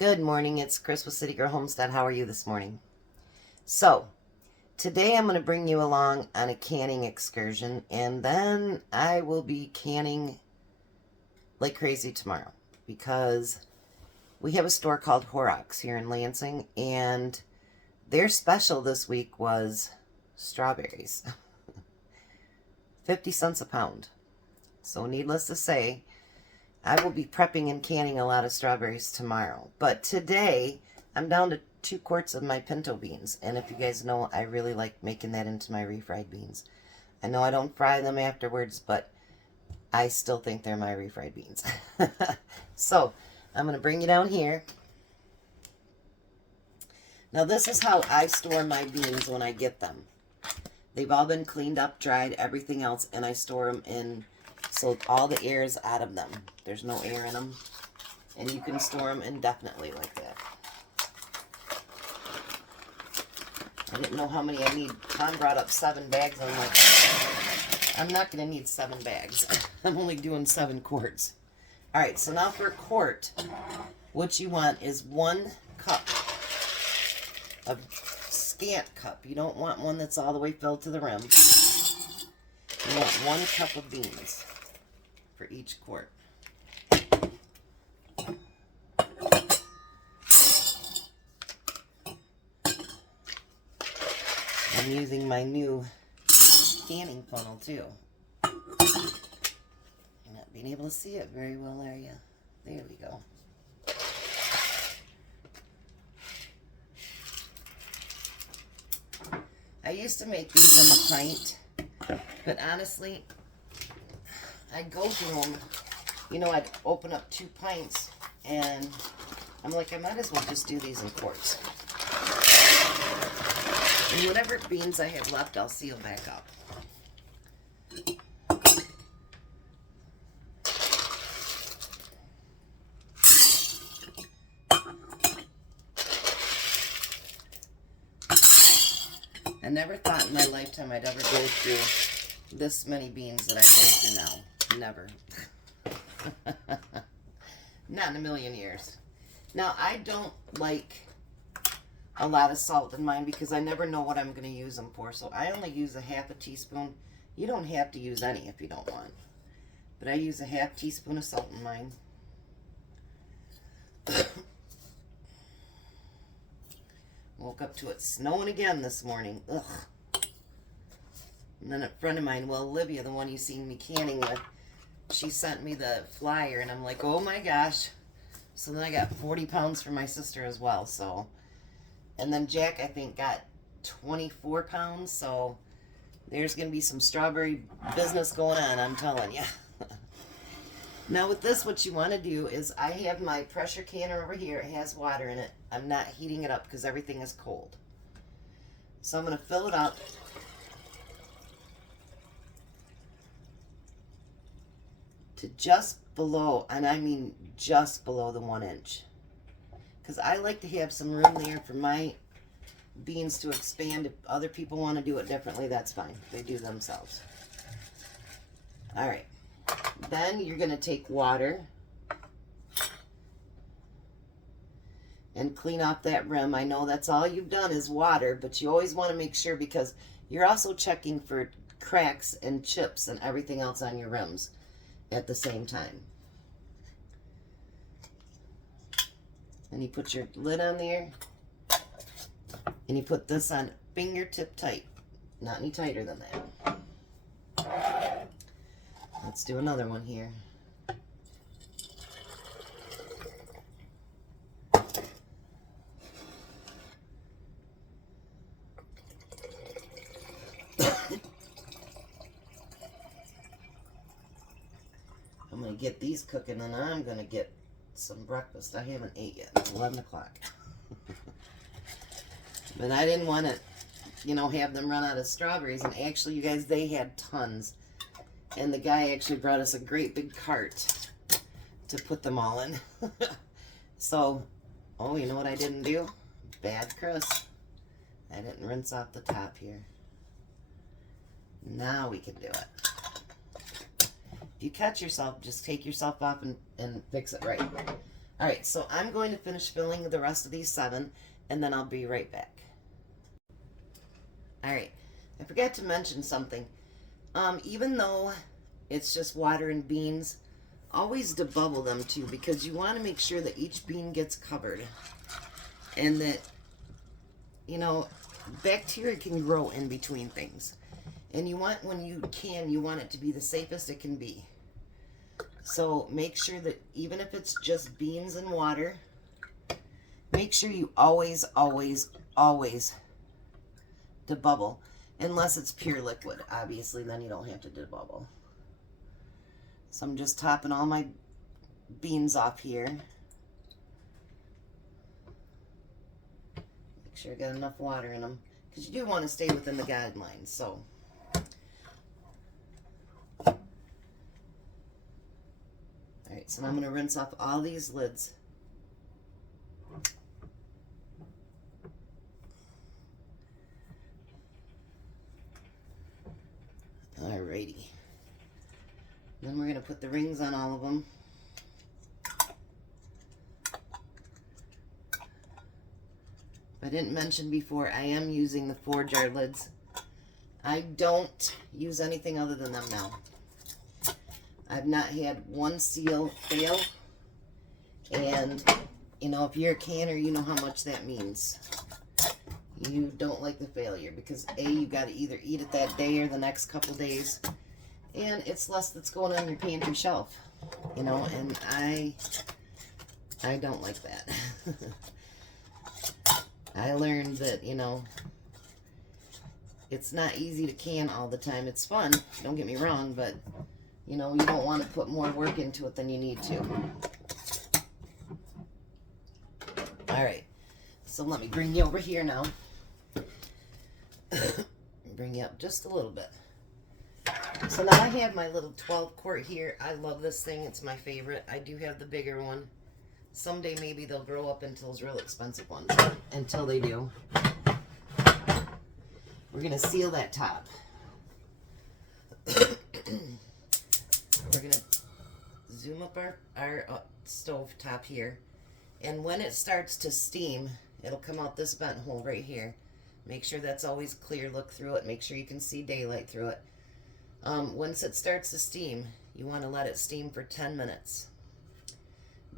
Good morning, it's Chris with City Girl Homestead. How are you this morning? So, today I'm going to bring you along on a canning excursion, and then I will be canning like crazy tomorrow because we have a store called Horrocks here in Lansing, and their special this week was strawberries. 50 cents a pound. So needless to say, I will be prepping and canning a lot of strawberries tomorrow. But today, I'm down to 2 quarts of my pinto beans. And if you guys know, I really like making that into my refried beans. I know I don't fry them afterwards, but I still think they're my refried beans. So, I'm going to bring you down here. Now, this is how I store my beans when I get them. They've all been cleaned up, dried, everything else, and I store them in so all the air is out of them. There's no air in them. And you can store them indefinitely like that. I didn't know how many I need. Tom brought up 7 bags. I'm like, I'm not going to need 7 bags. I'm only doing 7 quarts. Alright, so now for a quart, what you want is 1 cup. A scant cup. You don't want one that's all the way filled to the rim. You want 1 cup of beans for each quart. I'm using my new canning funnel too. You're not being able to see it very well, are you? There we go. I used to make these in a pint, but honestly, I'd go through them, you know, I'd open up 2 pints, and I'm like, I might as well just do these in quarts. And whatever beans I have left, I'll seal back up. I never thought in my lifetime I'd ever go through this many beans that I go through now. Never. Not in a million years. Now, I don't like a lot of salt in mine because I never know what I'm going to use them for. So I only use a 1/2 teaspoon. You don't have to use any if you don't want. But I use a 1/2 teaspoon of salt in mine. Woke up to it snowing again this morning. Ugh. And then a friend of mine, well, Olivia, the one you seen me canning with, she sent me the flyer, and I'm like, oh my gosh. So then I got 40 pounds for my sister as well. So, and then Jack, I think, got 24 pounds. So there's going to be some strawberry business going on, I'm telling you. Now with this, what you want to do is, I have my pressure canner over here. It has water in it. I'm not heating it up because everything is cold. So I'm going to fill it up. To just below, and I mean just below the 1 inch. Because I like to have some room there for my beans to expand. If other people want to do it differently, that's fine. They do themselves. Alright. Then you're going to take water and clean off that rim. I know that's all you've done is water, but you always want to make sure, because you're also checking for cracks and chips and everything else on your rims at the same time. And you put your lid on there, and you put this on fingertip tight, not any tighter than that. Let's do another one here. I'm going to get these cooking, and I'm going to get some breakfast. I haven't ate yet. It's 11 o'clock. But I didn't want to, you know, have them run out of strawberries. And actually, you guys, they had tons. And the guy actually brought us a great big cart to put them all in. So, oh, you know what I didn't do? Bad Chris. I didn't rinse off the top here. Now we can do it. If you catch yourself, just take yourself off and fix it right. All right, so I'm going to finish filling the rest of these 7, and then I'll be right back. All right, I forgot to mention something. Even though it's just water and beans, always debubble them too, because you want to make sure that each bean gets covered, and that, you know, bacteria can grow in between things. And you want, when you want it to be the safest it can be. So make sure that even if it's just beans and water, make sure you always, always, always debubble. Unless it's pure liquid, obviously, then you don't have to debubble. So I'm just topping all my beans off here. Make sure I got enough water in them, because you do want to stay within the guidelines. So alright, so I'm going to rinse off all these lids. Alrighty. Then we're going to put the rings on all of them. I didn't mention before, I am using the 4-jar lids. I don't use anything other than them now. I've not had one seal fail. And, you know, if you're a canner, you know how much that means. You don't like the failure, because A, you got to either eat it that day or the next couple days. And it's less that's going on your pantry shelf, you know, and I don't like that. I learned that, you know, it's not easy to can all the time. It's fun, don't get me wrong, but, you know, you don't want to put more work into it than you need to. Alright, so let me bring you over here now. Bring you up just a little bit. So now I have my little 12 quart here. I love this thing. It's my favorite. I do have the bigger one. Someday maybe they'll grow up into those real expensive ones. Until they do, we're going to seal that top. We're going to zoom up our stove top here. And when it starts to steam, it'll come out this vent hole right here. Make sure that's always clear. Look through it. Make sure you can see daylight through it. Once it starts to steam, you want to let it steam for 10 minutes.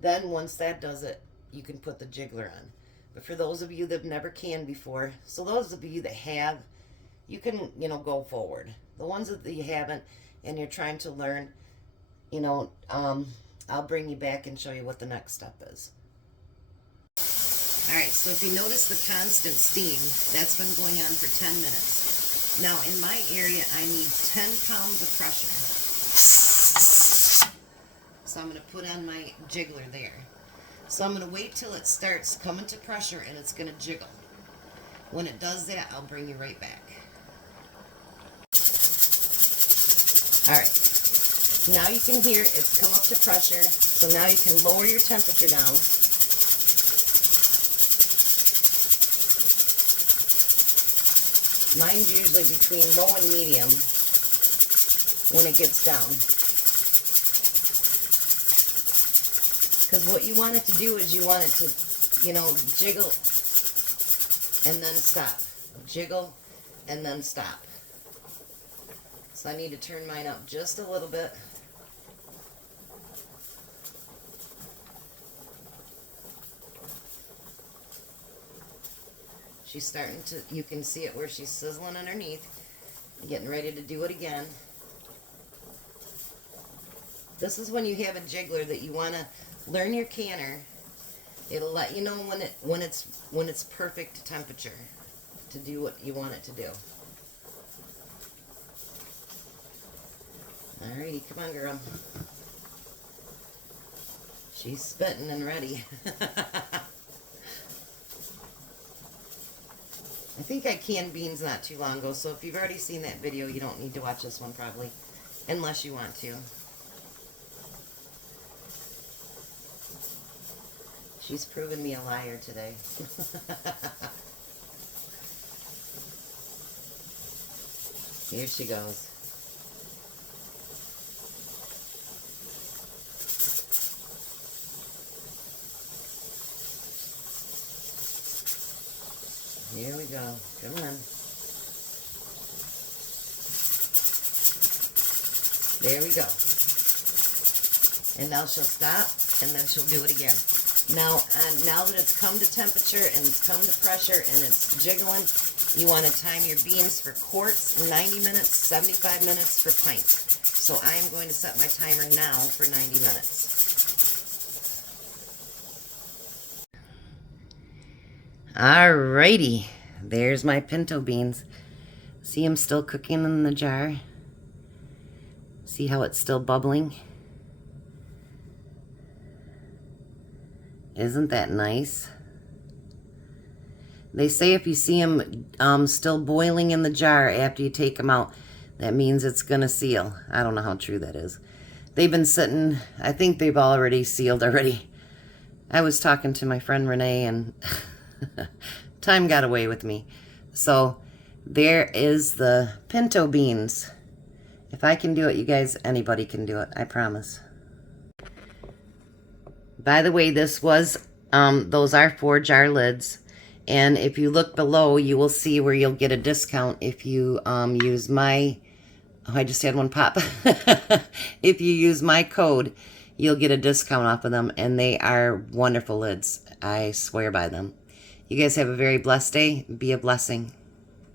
Then once that does it, you can put the jiggler on. But for those of you that have never canned before, so those of you that have, you can, you know, go forward. The ones that you haven't and you're trying to learn, you know, I'll bring you back and show you what the next step is. Alright, so if you notice the constant steam, that's been going on for 10 minutes. Now, in my area, I need 10 pounds of pressure. So I'm going to put on my jiggler there. So I'm going to wait till it starts coming to pressure and it's going to jiggle. When it does that, I'll bring you right back. Alright, now you can hear it's come up to pressure. So now you can lower your temperature down. Mine's usually between low and medium when it gets down. Because what you want it to do is you want it to, you know, jiggle and then stop. Jiggle and then stop. So I need to turn mine up just a little bit. She's starting to, you can see it where she's sizzling underneath, getting ready to do it again. This is when you have a jiggler that you want to learn your canner. It'll let you know when it's perfect temperature to do what you want it to do. Alrighty, come on, girl. She's spitting and ready. I think I canned beans not too long ago, so if you've already seen that video, you don't need to watch this one probably, unless you want to. She's proven me a liar today. Here she goes. Here we go. Come on. There we go. And now she'll stop, and then she'll do it again. Now that it's come to temperature and it's come to pressure and it's jiggling, you want to time your beans for quarts, 90 minutes, 75 minutes for pints. So I am going to set my timer now for 90 minutes. Alrighty, there's my pinto beans. See them still cooking in the jar? See how it's still bubbling? Isn't that nice? They say if you see them still boiling in the jar after you take them out, that means it's gonna seal. I don't know how true that is. They've been sitting, I think they've already sealed already. I was talking to my friend Renee and time got away with me. So there is the pinto beans. If I can do it, you guys, anybody can do it, I promise. By the way, this was, those are 4-jar lids. And if you look below, you will see where you'll get a discount if you use my, oh, I just had one pop. If you use my code, you'll get a discount off of them. And they are wonderful lids. I swear by them. You guys have a very blessed day. Be a blessing.